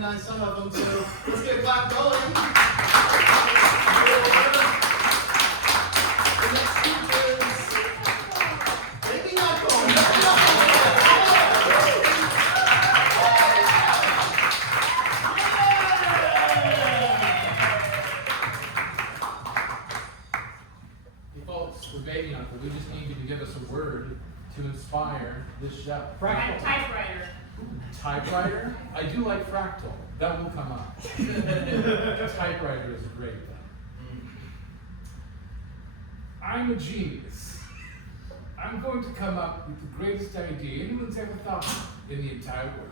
recognize some of them, so let's get a clap going. The next speakers, maybe Knuckle. Hey folks, for Baby Knuckle, we just need you to give us a word to inspire this show. Fractal. Typewriter. Typewriter? I do like fractal. That will come up. Typewriter is a great thing. I'm a genius. I'm going to come up with the greatest idea anyone's ever thought of in the entire world.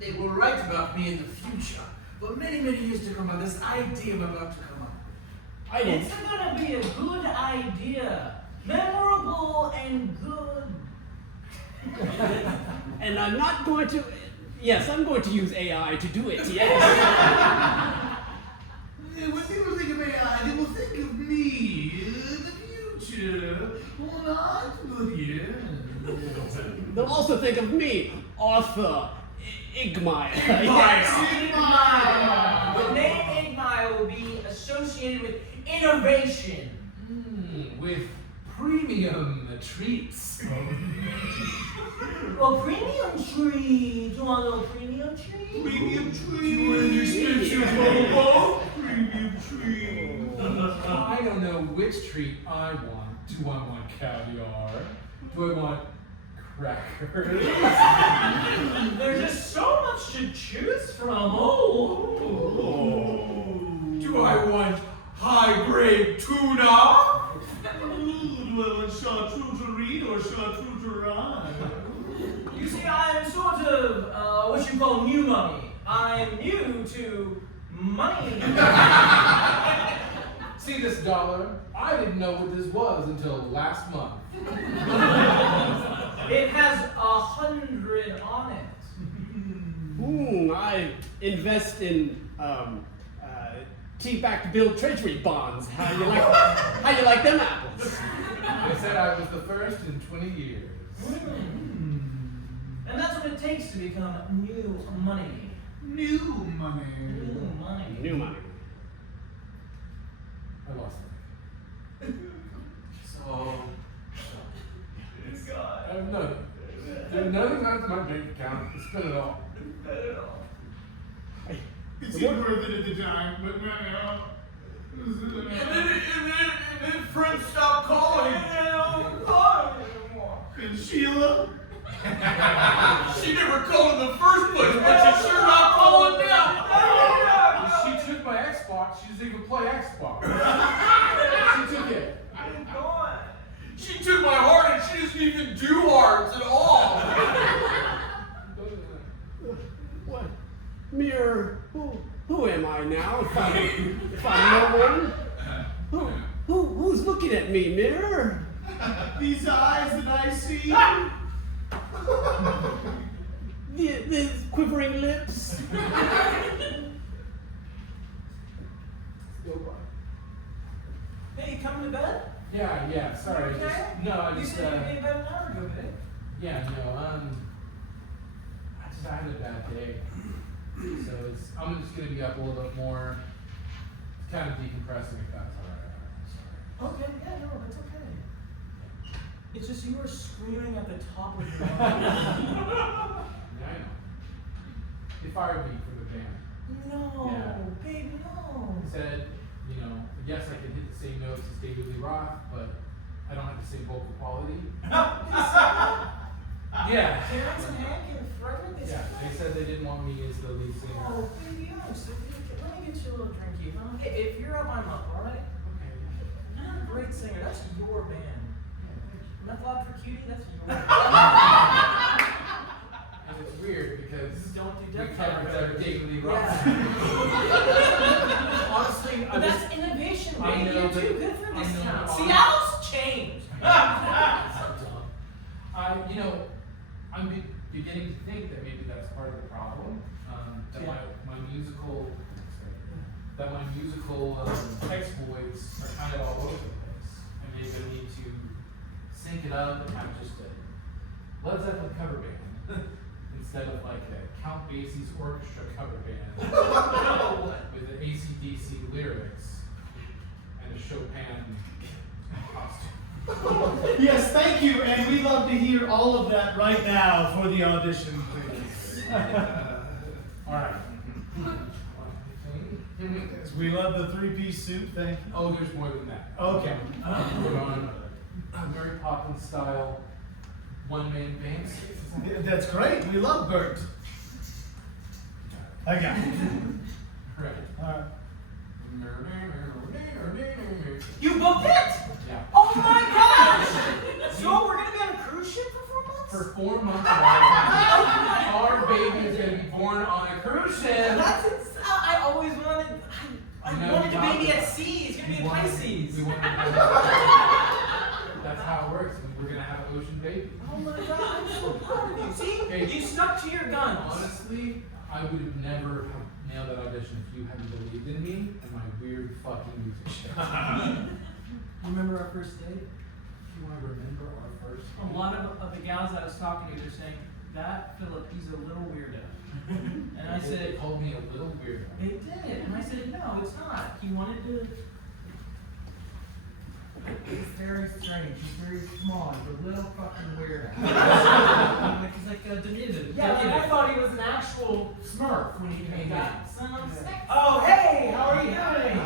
They will write about me in the future, for many, many years to come on this idea I'm about to come up with. It's gonna be a good idea. Memorable and good. And I'm not going to, yes, I'm going to use AI to do it, yes. When people think of AI, they will think of me in the future. Well, not good years. They'll also think of me, Arthur Igmire. Igmire. The name Igmire will be associated with innovation. With premium treats. Well, premium trees. You want a little premium tree? Premium trees. Expensive bobo. Premium trees. I don't know which treat I want. Do I want caviar? Do I want crackers? There's just so much to choose from. Do I want high-grade tuna? Do I want charcuterie or charcuterie? You see, I'm sort of what you call new money. I'm new to money. See this dollar? I didn't know what this was until last month. It has 100 on it. I invest in T-backed bill treasury bonds. How you like them apples? They said I was the first in 20 years. And that's what it takes to become new money. New money. New money. New money. I lost it. So, I have nothing. There's nothing left in my bank account. I spent it all. it seemed worth it at the time, but now. And then friends stopped calling. I don't call it anymore. And Sheila? She never called in the first place, but she's sure not calling now. She took my Xbox. She doesn't even play Xbox. She took it. I'm gone. She took my heart and she doesn't even do hearts at all. What? Mirror, who am I now? If I'm no one? Who's looking at me, Mirror? These eyes that I see. These quivering lips. Hey, you coming to bed? Yeah. Sorry. You okay? I You just. said you'd be in bed an hour ago, babe. Yeah. No. I had a bad day. So I'm just gonna be up a little bit more, kind of decompressing if that's alright. Okay, yeah, no, that's okay. It's just you were screaming at the top of your lungs. Yeah, I know. They fired me from the band. No, Yeah. babe, no. They said, yes, I can hit the same notes as David Lee Roth, but I don't have the same vocal quality. Yeah. Terrence and Hank and Frederick, they Yeah, said they said they didn't want me as the lead singer. Oh, baby, I'm so let me get you a little drinky. If you're up, I'm up, alright? Okay. You're a great singer, that's your band. Meth Lab for Cutie, that's your band. And it's weird because Don't do we Def covered Leppard. David Lee Roth. Honestly, I but was- that's innovation, I baby. know, You're but- too good for I this know, town. but- Seattle's changed. So dumb. I'm beginning to think that maybe that's part of the problem. That my musical exploits are kind of all over the place. And maybe I need to sync it up and have just a Led Zeppelin cover band instead of like a Count Basie's orchestra cover band with the AC/DC lyrics and a Chopin costume. Yes, thank you, and we'd love to hear all of that right now for the audition, please. All right. Yes, we love the three-piece suit, thank you. Oh, there's more than that. Okay. Put on a Mary Poppins style one-man band. That's great, we love Bert. I got it. Right. All right. You booked it? Yeah. Oh my gosh! So we're gonna be on a cruise ship for 4 months? For 4 months, our baby is going to be born on a cruise ship. That's I always wanted. I wanted a baby at sea. It's gonna be a Pisces. That's how it works. We're going to have an ocean baby. Oh my god! I'm so proud of you. See, Hey. you stuck to your guns. Honestly, I would have never have nailed that audition if you hadn't believed in me and my weird fucking music show. Remember our first date? You want to remember our first? A lot of the gals I was talking to, they're saying, that Philip, he's a little weirdo. And I They said, called me a little weirdo. they did. And I said, no, it's not. He wanted to. He's very strange. He's very small. He's a little fucking weirdo. He's like a diminutive. Yeah, but I thought he was an actual Smurf when he came back. Oh, hey, how are you doing?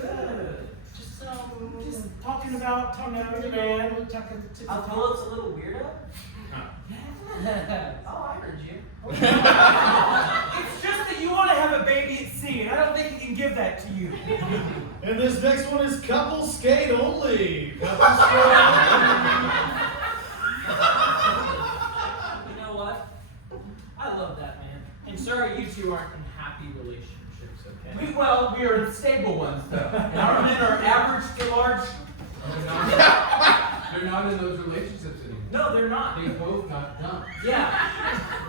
Good. Just talking about the man. Philip's a little weirdo? Yeah. Oh, I heard you. It's just that you want to have a baby at sea, and I don't think he can give that to you. And this next one is couple skate only. Couple skate only. You know what? I love that, man. And sorry you two aren't in happy relationships, okay? We are in stable ones, though. And our men are average to large. They're not in those relationships anymore. No, they're not. They both got dumped. Yeah.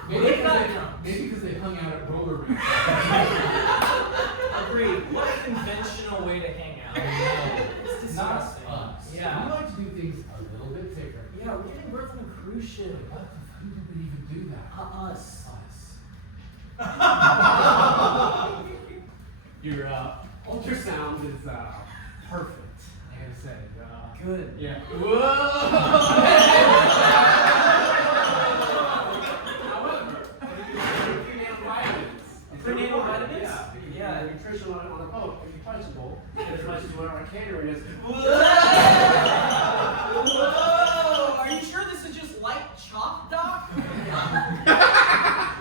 Maybe They because got they, dumped. maybe because they hung out at roller rinks. Agreed. What a conventional way to hang out. I know. It's Not disgusting. us. Yeah. We like to do things a little bit different. Yeah, we're getting birth on a cruise ship. What the fuck? Who would even do that? Us. Your ultrasound is perfect, I gotta say. Good. Yeah. However, prenatal vitamins. Prenatal vitamins? Yeah. Yeah. Nutrition on a boat can be punchable as much as what our catering is. Whoa! Are you sure this is just light chalk, Doc?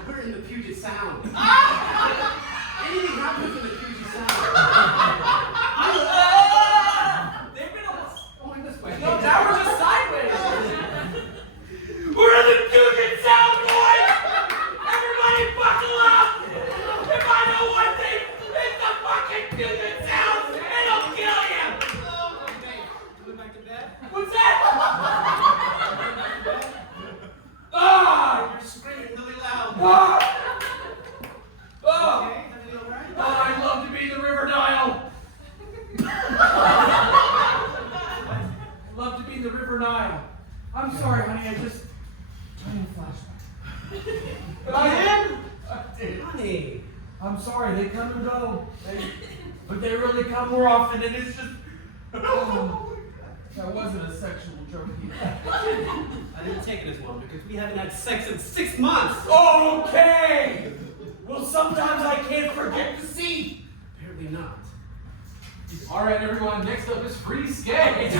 We're in the Puget Sound. Anything happens in the Puget Sound. They've been Going this way. no, now we're just sideways. We're in the Puget Sound, boys! Everybody buckle up! If I know one thing, it's the fucking Puget Sound! It'll kill you! Back to bed? What's that? Ah! You're screaming really loud. Ah! Oh! Okay, everything all right? Oh, I'd love to be the River Nile! Love to be in the River Nile. I'm sorry, honey, I just trying to flashback. But I am? Honey, I'm sorry, they come and go. But they really come more often, and it's just. Oh, that wasn't a sexual joke either. I didn't take it as one because we haven't had sex in 6 months. Okay! Well, sometimes I can't forget to see. Apparently not. All right, everyone. Next up is free skate.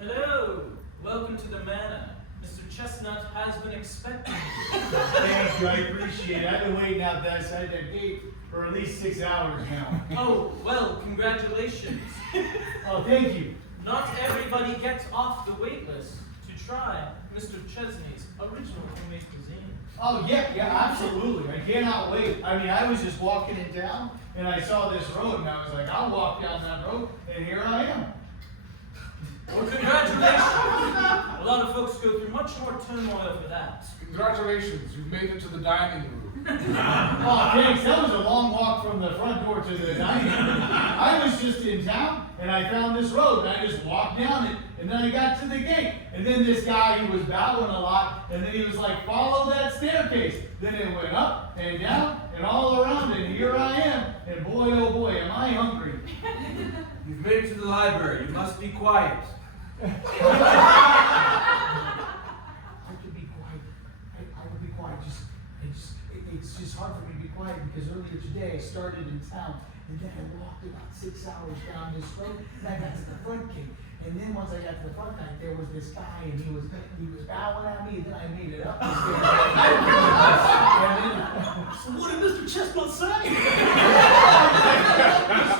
Hello. Welcome to the manor. Mr. Chestnut has been expecting. Thank you, I appreciate it. I've been waiting out that side of that gate for at least 6 hours now. Oh, well, congratulations. Oh, thank you. Not everybody gets off the wait list to try Mr. Chesney's original homemade cuisine. Oh, yeah, absolutely. I cannot wait. I mean, I was just walking in town, and I saw this road, and I was like, I'll walk down that road, and here I am. Well, congratulations. A lot of folks go through much more turmoil for that. Congratulations, you've made it to the dining room. Oh, thanks. That was a long walk from the front door to the dining room. I was just in town, and I found this road, and I just walked down it, and then I got to the gate. And then this guy, he was bowing a lot, and then he was like, follow that staircase. Then it went up and down and all around, and here I am. And boy, oh boy, am I hungry. You've made it to the library. You must be quiet. I could be quiet. I could be quiet. It's just hard for me to be quiet because earlier today I started in town and then I walked about 6 hours down this road and I got to the front gate. And then once I got to the front gate, there was this guy and he was bowing at me and then I made it up the stairs. So what did Mr. Chestnut say? This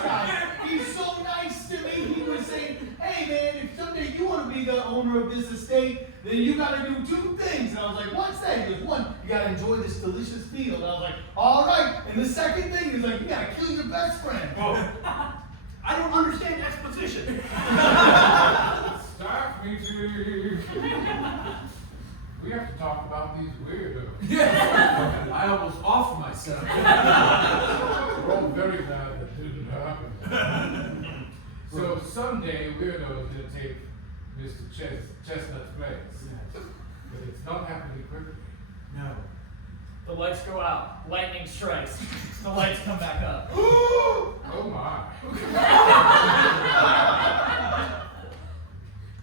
guy, he's so nice to me. He was saying, hey man, if someday you want to be the owner of this estate, then you got to do 2 things. And I was like, what's that? He goes, 1, you got to enjoy this delicious meal. And I was like, all right. And the second thing is like, you got to kill your best friend. I don't understand exposition. Stop me too. We have to talk about these weirdos. Yes. I almost offed myself. We're all very glad that didn't happen. So someday weirdo's gonna take Mr. Chestnut's place. But it's not happening quickly. No. The lights go out. Lightning strikes. The lights come back up. Oh my.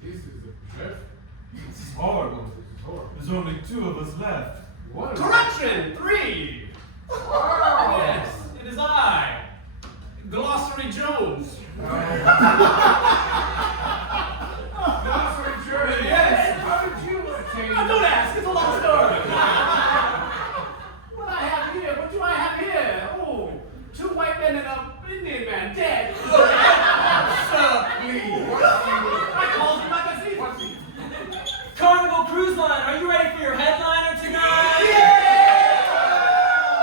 This is a trip. This is horrible. There's only 2 of us left. What a Correction! 3! Wow. Yes, it is I, Glossary Jones. Glossary Jones. Yes. How did you attain? Oh, don't ask, it's a long story. What do I have here? Oh, 2 white men and an Indian man dead. Sir, please. I called you like a thief. What's he? Carnival Cruise Line, are you ready for your headliner tonight? Yeah!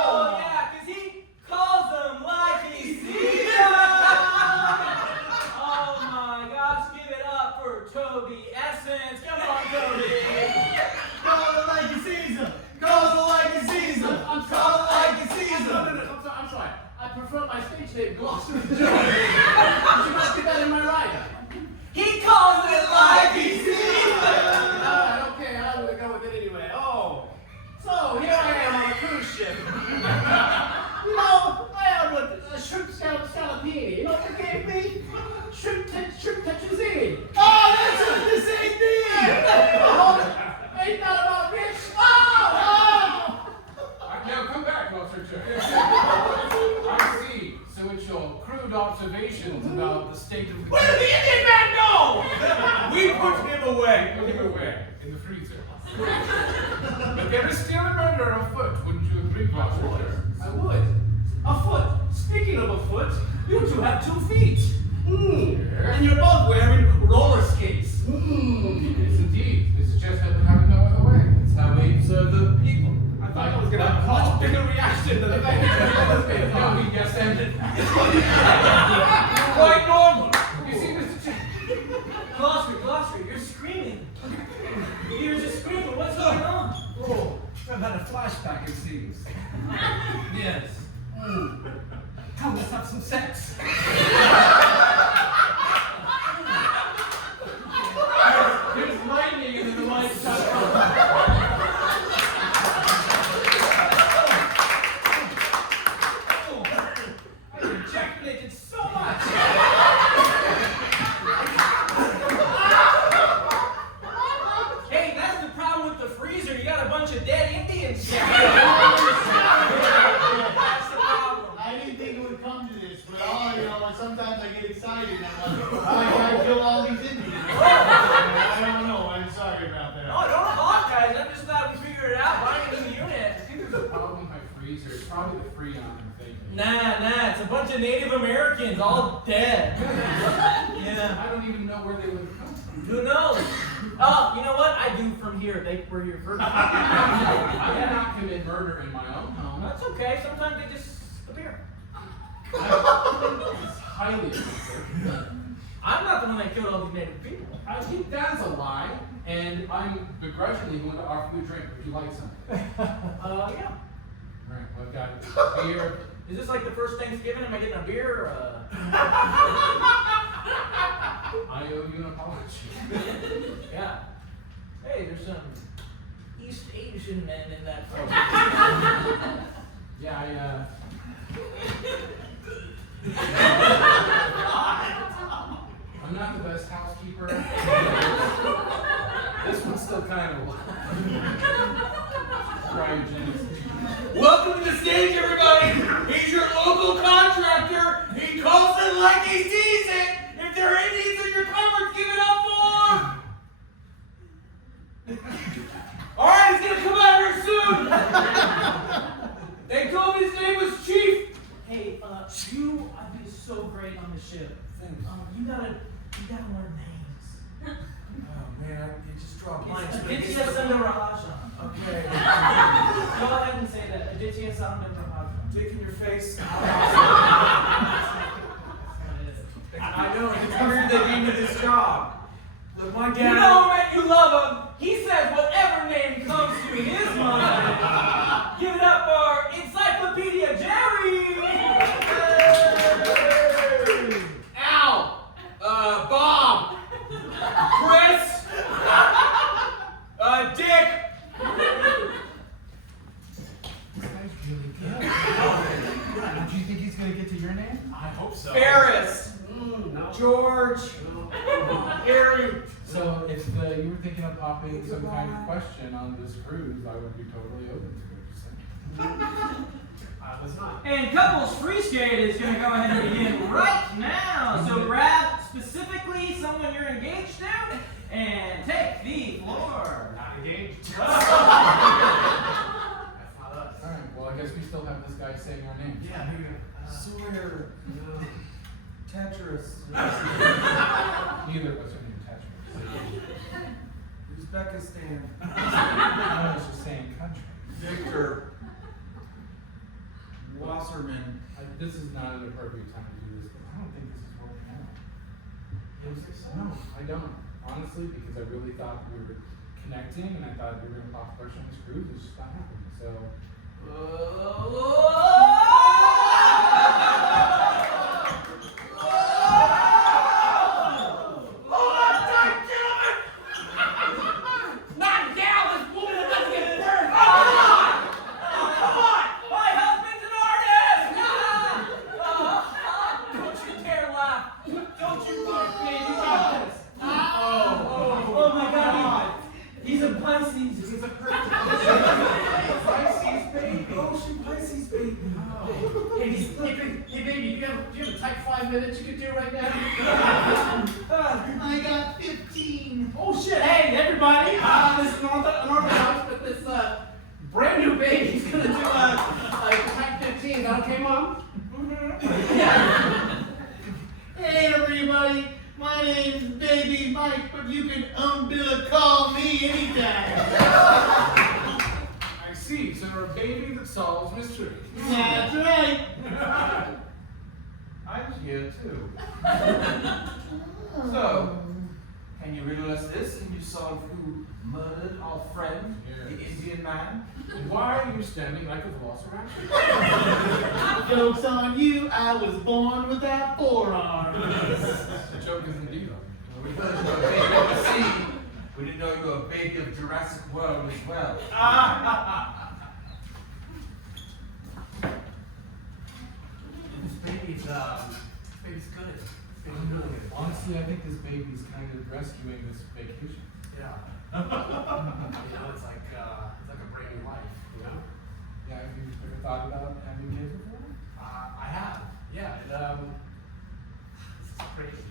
Oh yeah, 'cause he calls them like he sees them. Oh my gosh, give it up for Toby Essence. Come on, Toby. Call it like you sees him. Call it like you sees him. Call it like you sees him. I'm sorry. I prefer my stage name, Glossary Jones. You must get that in my rider. He calls it like he sees them. Alright, okay, I'm gonna go with it anyway. Oh, so here I am on a cruise ship. You know, I ordered a shrimp scallopini. You know what they gave me? Shrimp tetrazzini. Oh, that's the same thing. Ain't that about bitch? Oh! Now come back, Glossary Jones. I see. So it's your crude observations about the state of the Where did the Indian man go? We put him away. Put him away in the freezer. But there is still a murder afoot, wouldn't you agree, Glossary Jones? I would. A foot. Speaking of a foot, you 2 have 2 feet. And you're both wearing roller skates. Yes, indeed. Mr. Chestnut would have it no other way. That's how we serve the people. I thought I was gonna have a much bigger reaction than that. No, he just ended. Quite normal. You see, Mr. Chestnut? Glossary, you're screaming. You're just screaming. What's going on? Oh, I've had a flashback, it seems. Yes. Come, let's have some sex. There's lightning and then the lights shut off. I ejaculated so much. Hey, that's the problem with the freezer. You got a bunch of dead Indians. That's the problem. I didn't think it would come to this, but sometimes I get excited and I'm like, I gotta kill all these Indians. I don't know. I'm sorry about that. Oh, don't apologize. I'm just glad we figured it out. Buying a new unit. I think there's a problem with my freezer. It's probably the Freon thing. Nah, it's a bunch of Native Americans all dead. Yeah. I don't even know where they would have come from. Who knows? Oh, you know what? I do from here. They were here first. I did not commit murder in my own home. That's okay. Sometimes they just appear. It's highly offensive. I'm not the one that killed all these Native people. I think that's a lie, and I'm begrudgingly going to offer you a drink. Would you like something? Yeah. Right. I've got beer. Is this like the first Thanksgiving? Am I getting a beer? I owe you an apology. Yeah. Hey, there's some East Asian men in that photo. Yeah, I'm not the best housekeeper. This one's still kind of cryogenic. Welcome to the stage, everybody. He's your local contractor. He calls it like he sees it. If there are any needs in your cupboard, give it up for him. All right, he's gonna come out here soon. They told me his name was Chief. Hey, I'd be so great on the ship. You gotta learn names. Oh man, you just draw blanks. Aditya Sundararajan. Okay. Go ahead and say that. Aditya Sundararajan. Dick in your face. I know, it's weird they gave me this job. Look, my dad. You know him and you love him. He says whatever name comes to his mind. Give it up for Encyclopedia Jerry. Al, Bob, Chris, Dick. This guy's really good. Do you think he's gonna get to your name? I hope so. Ferris. No. George. Harry. So if you were thinking of popping some kind of question on this cruise, I would be totally open to it. Just saying. I was not. And couples free skate is going to go ahead and begin right now. So grab specifically someone you're engaged to and take the floor. Not engaged. That's not us. All right. Well, I guess we still have this guy saying our names. Yeah, here you go. Sawyer. Tetris. Neither of us are named Tetris. Uzbekistan. I was just saying country. Victor. Wasserman. This is not an appropriate time to do this, but I don't think this is working out. No, I don't. Honestly, because I really thought we were connecting, and I thought we were going to pop a question on this cruise. It's just not happening. So. Hey baby, do you have a tight 5 minutes you could do right now? I got 15. Oh shit, hey everybody, this is unorthodox, but this brand new baby's gonna do a type 15. Is that okay, Mom? Hey everybody, my name's Baby Mike, but you can call me anytime. I see. So you're a baby that solves mysteries. That's right. I'm here too. So, can you riddle us this and you solve who murdered our friend, the Indian man? And why are you standing like a velociraptor? Joke's on you, I was born without forearms. The joke is indeed on. We heard you were a baby of the sea. We didn't know you were a baby of Jurassic World as well. This baby's good. Baby's really good. Honestly, I think this baby's kind of rescuing this vacation. Yeah. It's like a brand new life, you know? Yeah, have you ever thought about having kids before? I have. Yeah. This is crazy.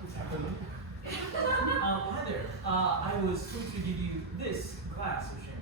What's happening? Hi there. I was going to give you this glass of champagne.